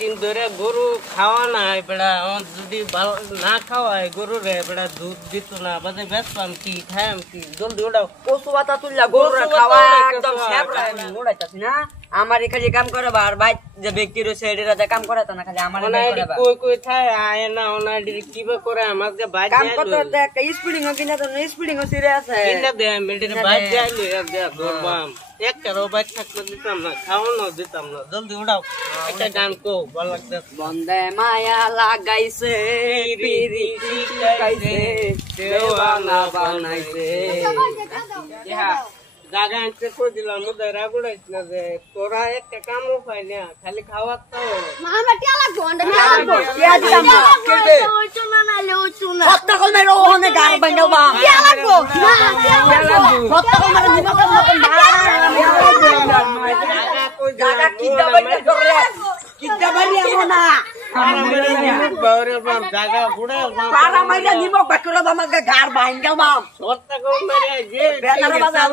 দিন ধরে গরু খাওয়া নাই বেড়া যদি না খাওয়ায় গরু রে বেড়া দুধ দিত না বাদে বেচলাম কি খাইম কি জলদি ওটাও কচু পাতা তুললা গরুরা খাওয়া একদম উড়াইতাছি না আমার এখানে কাম করে আর ভাই যে ব্যক্তি রয়েছে এরা যে কাম করে তা না খালি আমার কই কই থায় আয় না ওনাডি কিবে করে আমাকে বাইরে কাম করতে একটা স্পিডিং ও কিনা তো স্পিডিং ও সিরে আছে কিনা দে মেডির বাইরে যাইলো দে করবাম একটা রোবাইট থাকলে দিতাম না খাওয়ানো দিতাম না জলদি উড়াও একটা গান কো ভালো লাগছে বন্দে মায়া লাগাইছে পিরি শিখাইছে দেওয়ানা বানাইছে জায়গা আনতে কই দিলাম মুদে রাগুড়াইছ না যে তোরা একটা কামও পাই না খালি খাওয়ার তো মামা টিয়া লাগবো আন্ডা টিয়া লাগবো টিয়া দিতাম না কেবে ওই চুনা নালে ওই চুনা হত্যা করলে ওখানে গার বানাও বা টিয়া লাগবো না টিয়া লাগবো হত্যা করলে নিমক মতন জায়গা কি দাবাই করে কি দাবাই না জায়গা ঘুরে পারা মাইরা নিমক বাকলো আমাকে গার বাইঙ্গা বাম হত্যা করে যে বেলার বাজার